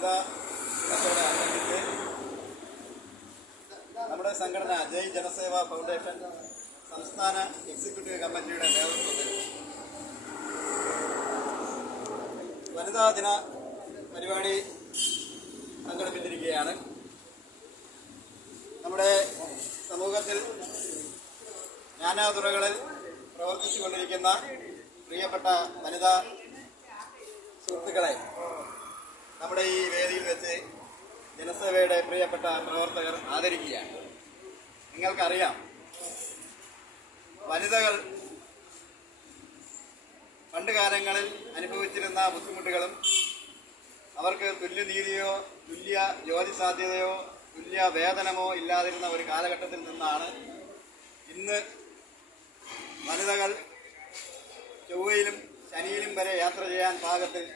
വനിതാ ദിനത്തോടനുബന്ധിച്ച് നമ്മുടെ സംഘടന ജയ് ജനസേവാ ഫൗണ്ടേഷൻ സംസ്ഥാന എക്സിക്യൂട്ടീവ് കമ്മിറ്റിയുടെ നേതൃത്വത്തിൽ വനിതാ ദിന പരിപാടി സംഘടിപ്പിച്ചിരിക്കുകയാണ്. നമ്മുടെ സമൂഹത്തിൽ നാനാതുറകളിൽ പ്രവർത്തിച്ചുകൊണ്ടിരിക്കുന്ന പ്രിയപ്പെട്ട വനിതാ സുഹൃത്തുക്കളെ നമ്മുടെ ഈ വേദിയിൽ വെച്ച് ജനസേവയുടെ പ്രിയപ്പെട്ട പ്രവർത്തകർ ആദരിക്കുകയാണ്. നിങ്ങൾക്കറിയാം, വനിതകൾ പണ്ടുകാലങ്ങളിൽ അനുഭവിച്ചിരുന്ന ബുദ്ധിമുട്ടുകളും അവർക്ക് തുല്യനീതിയോ തുല്യ ജോലി സാധ്യതയോ തുല്യ വേതനമോ ഇല്ലാതിരുന്ന ഒരു കാലഘട്ടത്തിൽ നിന്നാണ് ഇന്ന് വനിതകൾ ചൊവ്വയിലും ശനിയിലും വരെ യാത്ര ചെയ്യാൻ പാകത്തിൽ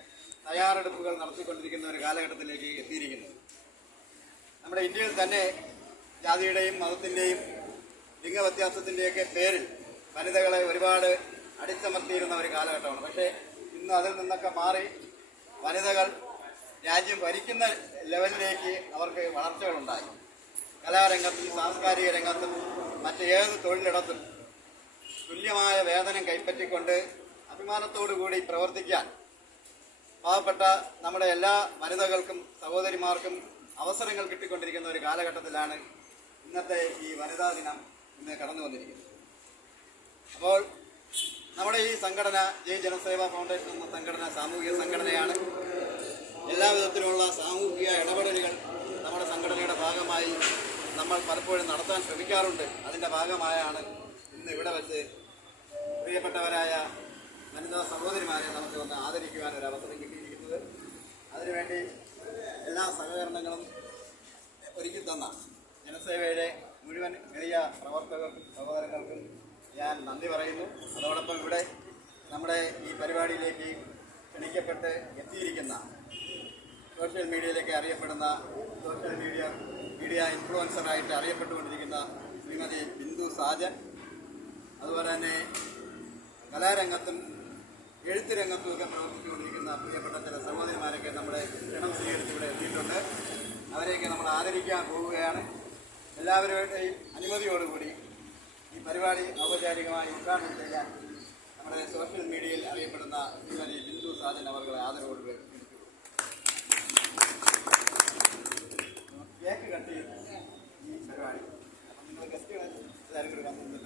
തയ്യാറെടുപ്പുകൾ നടത്തിക്കൊണ്ടിരിക്കുന്ന ഒരു കാലഘട്ടത്തിലേക്ക് എത്തിയിരിക്കുന്നത്. നമ്മുടെ ഇന്ത്യയിൽ തന്നെ ജാതിയുടെയും മതത്തിൻ്റെയും ലിംഗവ്യത്യാസത്തിൻ്റെയൊക്കെ പേരിൽ വനിതകളെ ഒരുപാട് അടിച്ചമർത്തിയിരുന്ന ഒരു കാലഘട്ടമാണ്. പക്ഷേ ഇന്ന് അതിൽ നിന്നൊക്കെ മാറി വനിതകൾ രാജ്യം ഭരിക്കുന്ന ലെവലിലേക്ക് അവർക്ക് വളർച്ചകളുണ്ടായി. കലാരംഗത്തും സാംസ്കാരിക രംഗത്തും മറ്റേത് തൊഴിലിടത്തും തുല്യമായ വേതനം കൈപ്പറ്റിക്കൊണ്ട് അഭിമാനത്തോടുകൂടി പ്രവർത്തിക്കാൻ പാവപ്പെട്ട നമ്മുടെ എല്ലാ വനിതകൾക്കും സഹോദരിമാർക്കും അവസരങ്ങൾ കിട്ടിക്കൊണ്ടിരിക്കുന്ന ഒരു കാലഘട്ടത്തിലാണ് ഇന്നത്തെ ഈ വനിതാ ദിനം ഇന്ന് കടന്നു വന്നിരിക്കുന്നത്. അപ്പോൾ നമ്മുടെ ഈ സംഘടന ജയ് ജനസേവാ ഫൗണ്ടേഷൻ എന്ന സംഘടന സാമൂഹിക സംഘടനയാണ്. എല്ലാവിധത്തിലുള്ള സാമൂഹിക ഇടപെടലുകൾ നമ്മുടെ സംഘടനയുടെ ഭാഗമായി നമ്മൾ പലപ്പോഴും നടത്താൻ ശ്രമിക്കാറുണ്ട്. അതിൻ്റെ ഭാഗമായാണ് ഇന്ന് ഇവിടെ വെച്ച് പ്രിയപ്പെട്ടവരായ വനിതാ സഹോദരിമാരെ നമുക്ക് ഒന്ന് ആദരിക്കുവാൻ ഒരു അവസരം കിട്ടിയിരിക്കുന്നത്. അതിനുവേണ്ടി എല്ലാ സഹകരണങ്ങളും ഒരുക്കി തന്ന ജനസേവയുടെ മുഴുവൻ എളിയ പ്രവർത്തകർക്കും സഹോദരങ്ങൾക്കും ഞാൻ നന്ദി പറയുന്നു. അതോടൊപ്പം ഇവിടെ നമ്മുടെ ഈ പരിപാടിയിലേക്ക് ക്ഷണിക്കപ്പെട്ട് എത്തിയിരിക്കുന്ന സോഷ്യൽ മീഡിയയിലേക്ക് അറിയപ്പെടുന്ന സോഷ്യൽ മീഡിയ ഇൻഫ്ലുവൻസറായിട്ട് അറിയപ്പെട്ടുകൊണ്ടിരിക്കുന്ന ശ്രീമതി ബിന്ദു സാജൻ, അതുപോലെ തന്നെ കലാരംഗത്തും എഴുത്ത് രംഗത്തുമൊക്കെ പ്രവർത്തിച്ചുകൊണ്ടിരിക്കുന്ന പ്രിയപ്പെട്ട ചില സഹോദരിമാരൊക്കെ നമ്മുടെ ക്ഷണം സ്വീകരിച്ച് ഇവിടെ എത്തിയിട്ടുണ്ട്. അവരെയൊക്കെ നമ്മൾ ആദരിക്കാൻ പോവുകയാണ്. എല്ലാവരുടെയും അനുമതിയോടുകൂടി ഈ പരിപാടി ഔപചാരികമായി ഉദ്ഘാടനം ചെയ്യാൻ നമ്മുടെ സോഷ്യൽ മീഡിയയിൽ അറിയപ്പെടുന്ന ശ്രീമതി ബിന്ദു സാജൻ അവരുടെ ആദരവോടുകൂടി കേക്ക് കട്ട് ചെയ്ത് ഈ പരിപാടി അപ്പം നിങ്ങൾ ഗസ്റ്റുകൾ എല്ലാവരും കൂടി വന്നിട്ടുണ്ട്.